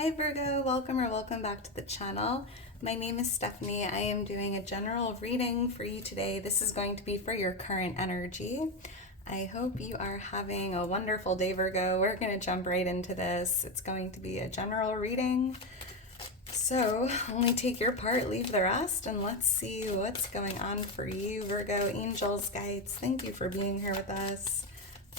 Hi Virgo, welcome back to the channel. My name is Stephanie. I am doing a general reading for you today. This is going to be for your current energy. I hope you are having a wonderful day, Virgo. We're going to jump right into this. It's going to be a general reading. So only take your part, leave the rest, and let's see what's going on for you, Virgo. Angels, guides, thank you for being here with us.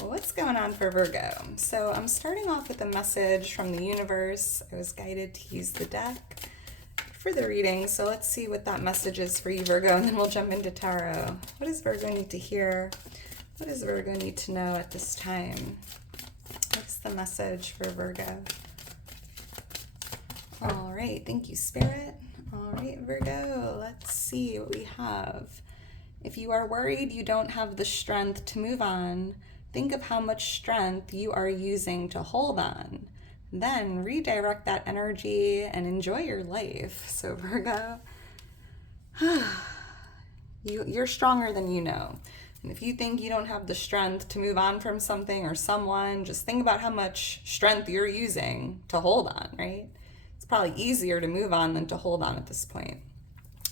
What's going on for Virgo? So I'm starting off with a message from the universe. I was guided to use the deck for the reading. So let's see what that message is for you, Virgo, and then we'll jump into tarot. What does Virgo need to hear? What does Virgo need to know at this time? What's the message for Virgo? All right, thank you, Spirit. All right, Virgo, let's see what we have. If you are worried you don't have the strength to move on, think of how much strength you are using to hold on. Then redirect that energy and enjoy your life. So Virgo, you're stronger than you know. And if you think you don't have the strength to move on from something or someone, just think about how much strength you're using to hold on, right? It's probably easier to move on than to hold on at this point.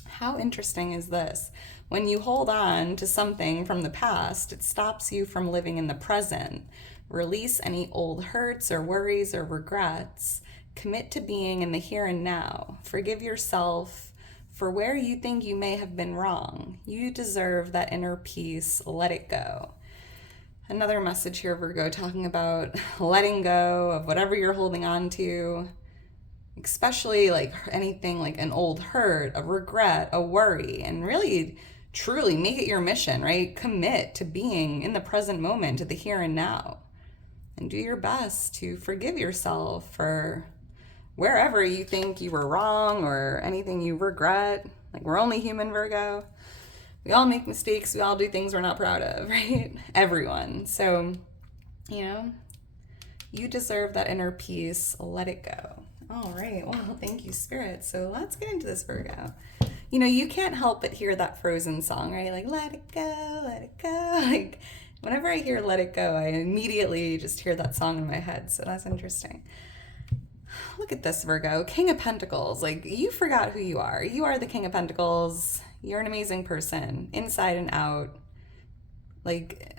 How interesting is this? When you hold on to something from the past, it stops you from living in the present. Release any old hurts or worries or regrets. Commit to being in the here and now. Forgive yourself for where you think you may have been wrong. You deserve that inner peace. Let it go. Another message here, Virgo, talking about letting go of whatever you're holding on to. Especially like anything like an old hurt, a regret, a worry, and really truly make it your mission, right? Commit to being in the present moment, to the here and now, and do your best to forgive yourself for wherever you think you were wrong or anything you regret. Like, we're only human, Virgo. We all make mistakes. We all do things we're not proud of, right? Everyone. So, you deserve that inner peace. Let it go. All right, well, thank you, Spirit. So let's get into this, Virgo. You can't help but hear that Frozen song, right? Like, let it go, let it go. Like, whenever I hear let it go, I immediately just hear that song in my head. So that's interesting. Look at this, Virgo. King of Pentacles. Like, you forgot who you are. You are the King of Pentacles. You're an amazing person, inside and out. Like,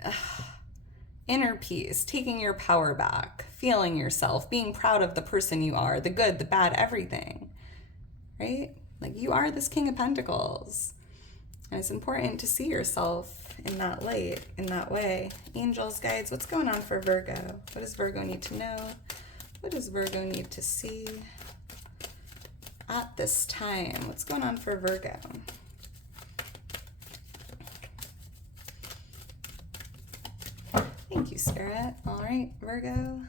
inner peace, taking your power back, feeling yourself, being proud of the person you are, the good, the bad, everything, right? Like, you are this King of Pentacles. And it's important to see yourself in that light, in that way. Angels, guides, what's going on for Virgo? What does Virgo need to know? What does Virgo need to see at this time? What's going on for Virgo? Thank you, Spirit. All right, Virgo.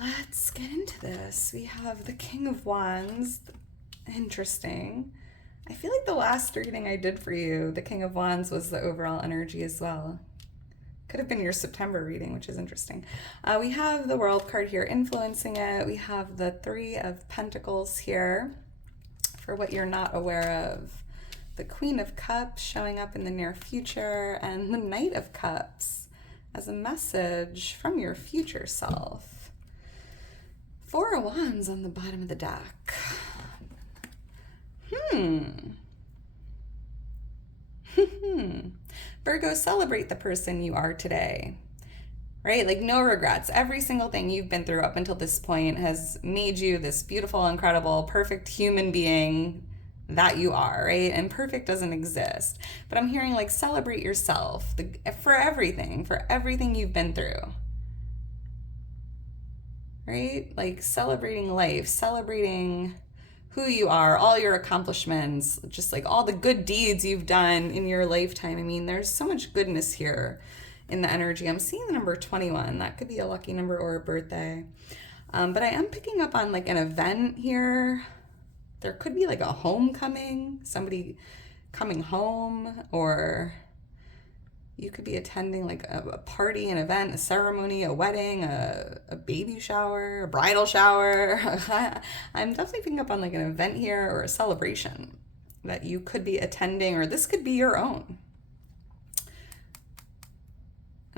Let's get into this. We have the King of Wands. Interesting. I feel like the last reading I did for you, the King of Wands, was the overall energy as well. Could have been your September reading, which is interesting. We have the World card here influencing it. We have the Three of Pentacles here for what you're not aware of. The Queen of Cups showing up in the near future, and the Knight of Cups as a message from your future self. Four of Wands on the bottom of the deck. Virgo, celebrate the person you are today, right? Like, no regrets. Every single thing you've been through up until this point has made you this beautiful, incredible, perfect human being that you are, right? And perfect doesn't exist. But I'm hearing, like, celebrate yourself for everything you've been through, right? Like, celebrating life, celebrating who you are, all your accomplishments, just like all the good deeds you've done in your lifetime. I mean, there's so much goodness here in the energy. I'm seeing the number 21. That could be a lucky number or a birthday. But I am picking up on like an event here. There could be like a homecoming, somebody coming home, or you could be attending like a party, an event, a ceremony, a wedding, a baby shower, a bridal shower. I'm definitely picking up on like an event here or a celebration that you could be attending, or this could be your own.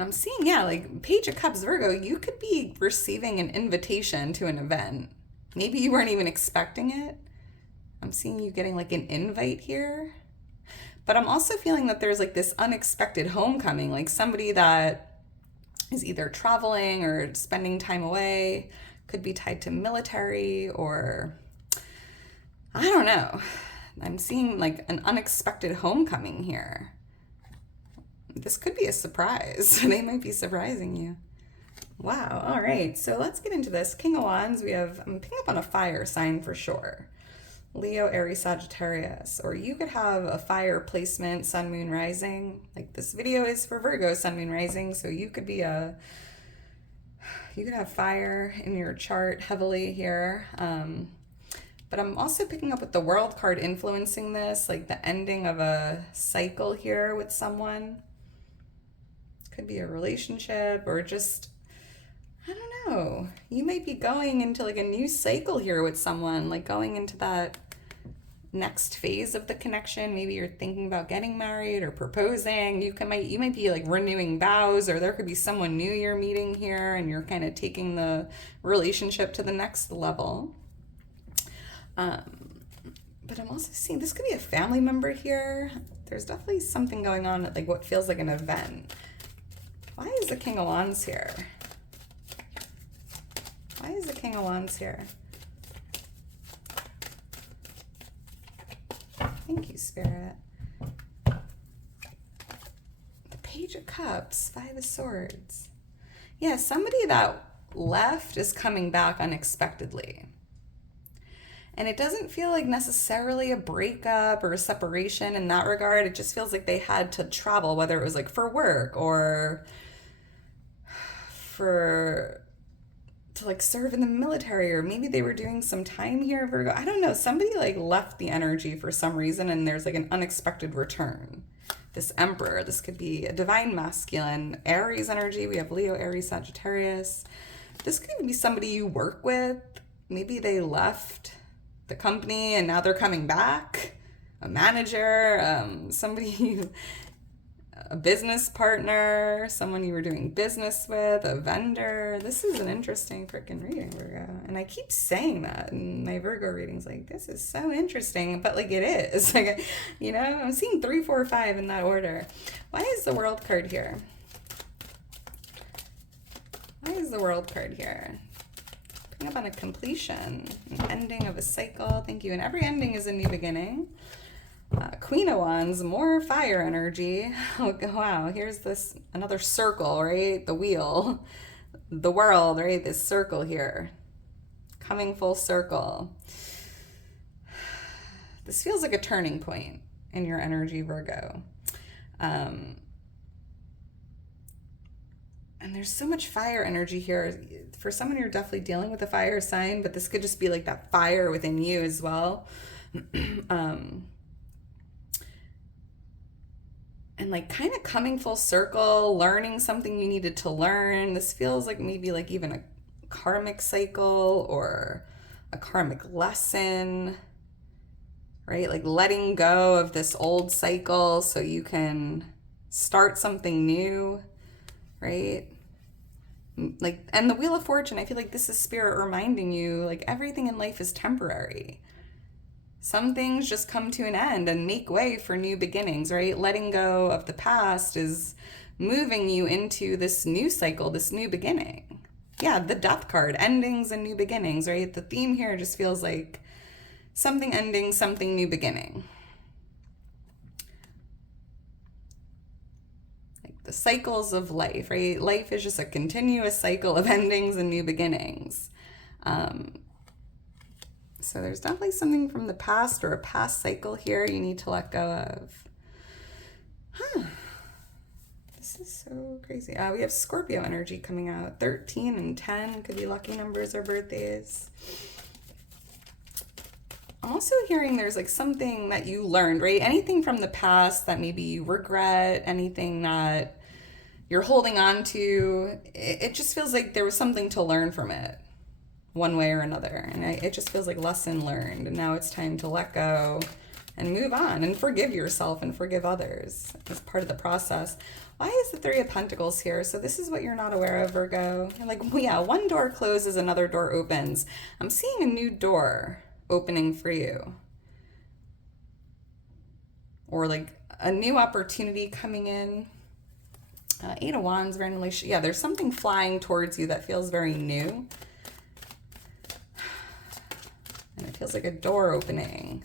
And I'm seeing, yeah, like Page of Cups, Virgo, you could be receiving an invitation to an event. Maybe you weren't even expecting it. I'm seeing you getting like an invite here. But I'm also feeling that there's like this unexpected homecoming, like somebody that is either traveling or spending time away, could be tied to military, or I don't know. I'm seeing like an unexpected homecoming here. This could be a surprise. They might be surprising you. Wow. All right. So let's get into this. King of Wands, I'm picking up on a fire sign for sure. Leo, Aries, Sagittarius. Or you could have a fire placement, sun, moon, rising. Like this video is for Virgo, sun, moon, rising. So you could have fire in your chart heavily here. But I'm also picking up with the World card influencing this, like the ending of a cycle here with someone. Could be a relationship or just, I don't know. You might be going into like a new cycle here with someone, like going into that next phase of the connection. Maybe you're thinking about getting married or proposing. You might be like renewing vows, or there could be someone new you're meeting here and you're kind of taking the relationship to the next level. But I'm also seeing this could be a family member here. There's definitely something going on at like what feels like an event. Why is the King of Wands here? Why is the King of Wands here? Thank you, Spirit. The Page of Cups, Five of Swords. Yeah, somebody that left is coming back unexpectedly. And it doesn't feel like necessarily a breakup or a separation in that regard. It just feels like they had to travel, whether it was like for work or to like serve in the military, or maybe they were doing some time here, Virgo. I don't know. Somebody like left the energy for some reason and there's like an unexpected return. This Emperor, this could be a divine masculine, Aries energy. We have Leo, Aries, Sagittarius. This could be somebody you work with. Maybe they left the company and now they're coming back. A manager, a business partner, someone you were doing business with, a vendor. This is an interesting freaking reading, Virgo. And I keep saying that in my Virgo readings, like, this is so interesting, but like it is. Like, you know, I'm seeing 3, 4, 5 in that order. Why is the World card here? Why is the World card here? Picking up on a completion, an ending of a cycle. Thank you. And every ending is a new beginning. Queen of Wands, more fire energy. Oh, wow, here's this, another circle, right? The wheel, the world, right? This circle here, coming full circle. This feels like a turning point in your energy, Virgo. And there's so much fire energy here. For someone, you're definitely dealing with a fire sign, but this could just be like that fire within you as well. And like kind of coming full circle, learning something you needed to learn. This feels like maybe like even a karmic cycle or a karmic lesson, right? Like letting go of this old cycle so you can start something new, right? Like, and the Wheel of Fortune, I feel like this is Spirit reminding you, like, everything in life is temporary. Some things just come to an end and make way for new beginnings, right? Letting go of the past is moving you into this new cycle, this new beginning. Yeah, the Death card, endings and new beginnings, right? The theme here just feels like something ending, something new beginning. Like the cycles of life, right? Life is just a continuous cycle of endings and new beginnings. So there's definitely something from the past or a past cycle here you need to let go of. This is so crazy. We have Scorpio energy coming out. 13 and 10 could be lucky numbers or birthdays. I'm also hearing there's like something that you learned, right? Anything from the past that maybe you regret, anything that you're holding on to, it just feels like there was something to learn from it, one way or another. And it just feels like lesson learned. And now it's time to let go, and move on and forgive yourself and forgive others as part of the process. Why is the Three of Pentacles here? So this is what you're not aware of, Virgo. You're like, well, yeah, one door closes, another door opens. I'm seeing a new door opening for you. Or like a new opportunity coming in. Eight of Wands, randomly. Yeah, there's something flying towards you that feels very new. And it feels like a door opening.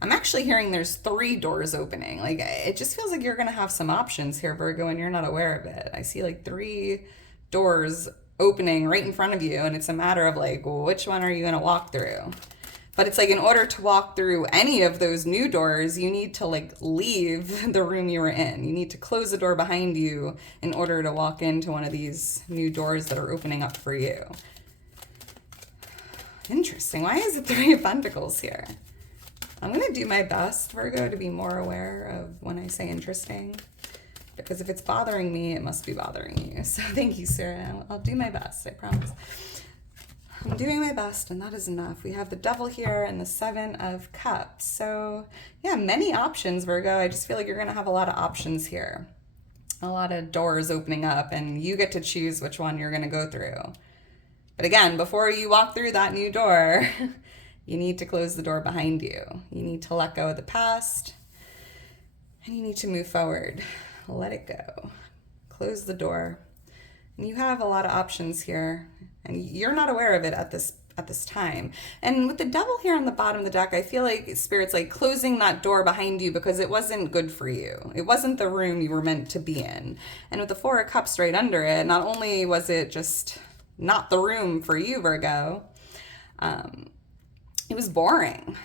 I'm actually hearing there's 3 doors opening. Like, it just feels like you're going to have some options here, Virgo, and you're not aware of it. I see like 3 doors opening right in front of you, and it's a matter of like, well, which one are you going to walk through? But it's like, in order to walk through any of those new doors, you need to like leave the room you were in. You need to close the door behind you in order to walk into one of these new doors that are opening up for you. Interesting. Why is it 3 of Pentacles here? I'm going to do my best, Virgo, to be more aware of when I say interesting. Because if it's bothering me, it must be bothering you. So thank you, Sarah. I'll do my best, I promise. I'm doing my best, and that is enough. We have the Devil here and the 7 of Cups. So yeah, many options, Virgo. I just feel like you're going to have a lot of options here. A lot of doors opening up, and you get to choose which one you're going to go through. But again, before you walk through that new door, you need to close the door behind you. You need to let go of the past, and you need to move forward. Let it go. Close the door. And you have a lot of options here, and you're not aware of it at this time. And with the Devil here on the bottom of the deck, I feel like Spirit's like closing that door behind you because it wasn't good for you. It wasn't the room you were meant to be in. And with the 4 of Cups right under it, not only was it just not the room for you, Virgo, it was boring.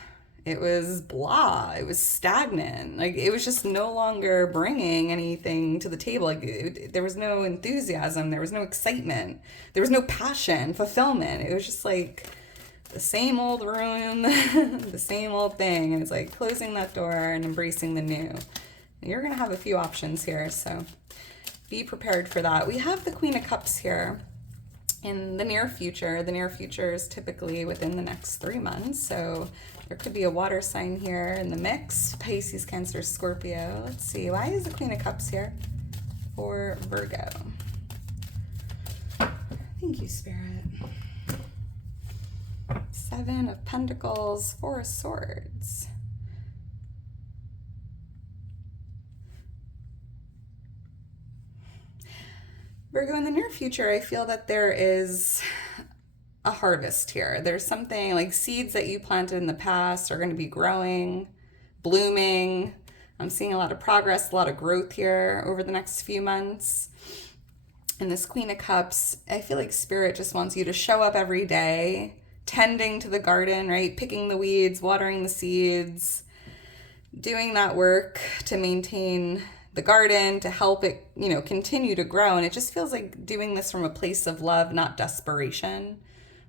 It was blah. It was stagnant. Like, it was just no longer bringing anything to the table. Like, there was no enthusiasm. There was no excitement. There was no passion, fulfillment. It was just like the same old room, the same old thing. And it's like closing that door and embracing the new. And you're going to have a few options here, so be prepared for that. We have the Queen of Cups here. In the near future, is typically within the next 3 months. So there could be a water sign here in the mix. Pisces, Cancer, Scorpio. Let's see. Why is the Queen of Cups here for Virgo? Thank you, Spirit. 7 of Pentacles, 4 of Swords. Virgo, in the near future, I feel that there is a harvest here. There's something like seeds that you planted in the past are going to be growing, blooming. I'm seeing a lot of progress, a lot of growth here over the next few months. And this Queen of Cups, I feel like Spirit just wants you to show up every day, tending to the garden, right? Picking the weeds, watering the seeds, doing that work to maintain the garden, to help it, continue to grow. And it just feels like doing this from a place of love, not desperation.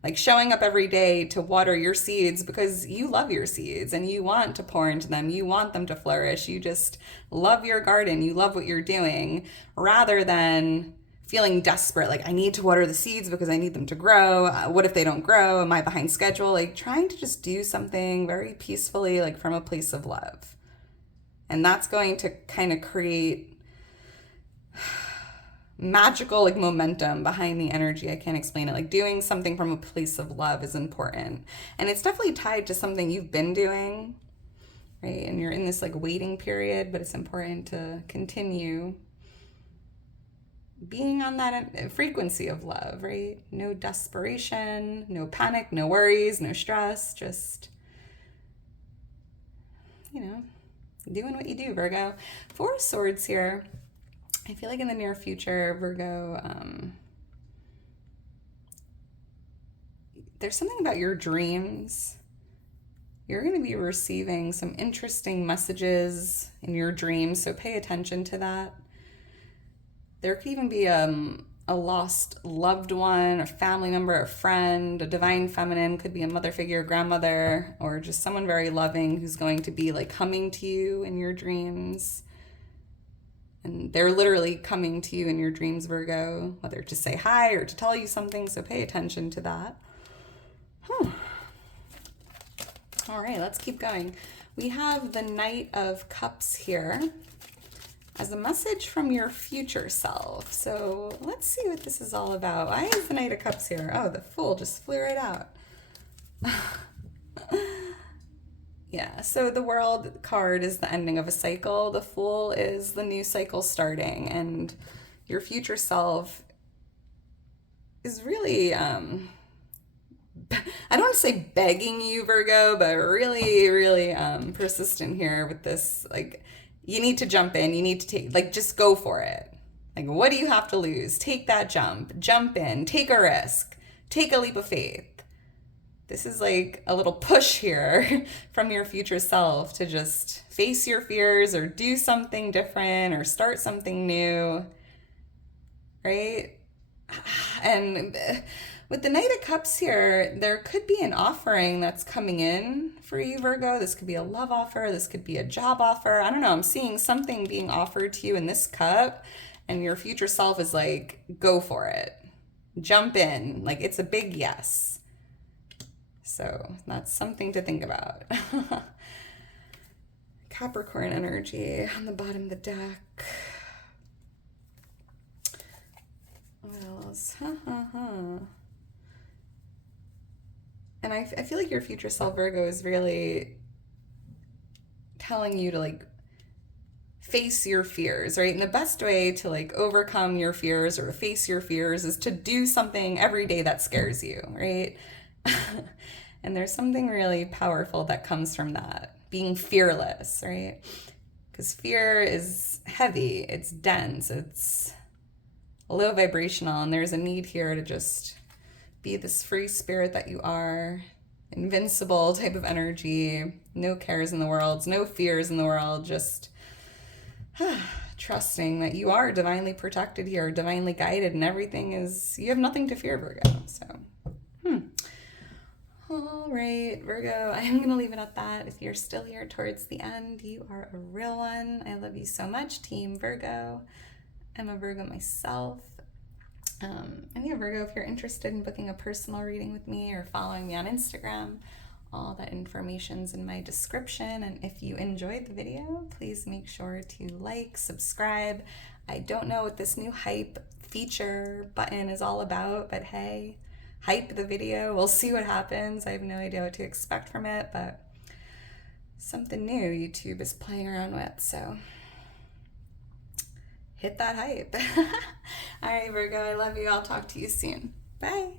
Like showing up every day to water your seeds because you love your seeds and you want to pour into them. You want them to flourish. You just love your garden. You love what you're doing, rather than feeling desperate. Like, I need to water the seeds because I need them to grow. What if they don't grow? Am I behind schedule? Like, trying to just do something very peacefully, like from a place of love. And that's going to kind of create magical like momentum behind the energy. I can't explain it. Like, doing something from a place of love is important. And it's definitely tied to something you've been doing, right? And you're in this like waiting period, but it's important to continue being on that frequency of love, right? No desperation, no panic, no worries, no stress, just, doing what you do, Virgo. 4 of Swords here. I feel like in the near future, Virgo, there's something about your dreams. You're going to be receiving some interesting messages in your dreams, so pay attention to that. There could even be a lost loved one, a family member, a friend, a divine feminine, could be a mother figure, grandmother, or just someone very loving who's going to be like coming to you in your dreams. And they're literally coming to you in your dreams, Virgo, whether to say hi or to tell you something, so pay attention to that. All All right, let's keep going. We have the Knight of Cups here as a message from your future self. So let's see what this is all about. Why is the Knight of Cups here? Oh, the Fool just flew right out. Yeah, so the World card is the ending of a cycle. The Fool is the new cycle starting, and your future self is really, I don't want to say begging you, Virgo, but really, really persistent here with this. Like, you need to jump in. You need to take, like, just go for it. Like, what do you have to lose? Take that jump. Jump in. Take a risk. Take a leap of faith. This is like a little push here from your future self to just face your fears or do something different or start something new, right? And with the Knight of Cups here, there could be an offering that's coming in for you, Virgo. This could be a love offer. This could be a job offer. I don't know. I'm seeing something being offered to you in this cup, and your future self is like, go for it. Jump in. Like, it's a big yes. So that's something to think about. Capricorn energy on the bottom of the deck. What else? And I feel like your future self, Virgo, is really telling you to like face your fears, right? And the best way to like overcome your fears or face your fears is to do something every day that scares you, right? And there's something really powerful that comes from that, being fearless, right? Because fear is heavy, it's dense, it's low vibrational, and there's a need here to just be this free spirit that you are, invincible type of energy, no cares in the world, no fears in the world, just trusting that you are divinely protected here, divinely guided, and everything is, you have nothing to fear, Virgo. So, All right, Virgo, I'm going to leave it at that. If you're still here towards the end, you are a real one. I love you so much, Team Virgo. I'm a Virgo myself. And yeah, Virgo, if you're interested in booking a personal reading with me or following me on Instagram, all that information's in my description. And if you enjoyed the video, please make sure to like, subscribe. I don't know what this new hype feature button is all about, but hey, hype the video. We'll see what happens. I have no idea what to expect from it, but something new YouTube is playing around with, so hit that hype. All right, Virgo, I love you. I'll talk to you soon. Bye.